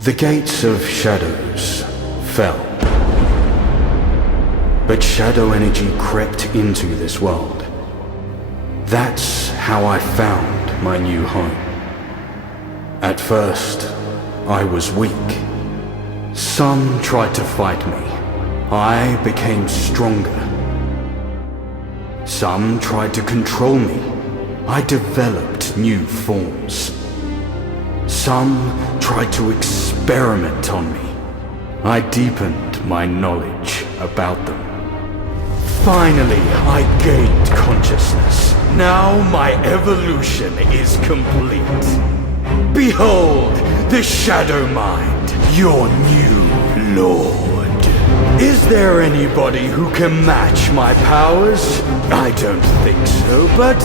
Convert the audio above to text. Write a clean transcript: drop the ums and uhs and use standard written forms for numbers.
The gates of shadows fell, but shadow energy crept into this world. That's how I found my new home. At first, I was weak. Some tried to fight me. I became stronger. Some tried to control me. I developed new forms. Some tried to experiment on me. I deepened my knowledge about them. Finally, I gained consciousness. Now my evolution is complete. Behold, the Shadow Mind, your new lord. Is there anybody who can match my powers? I don't think so, but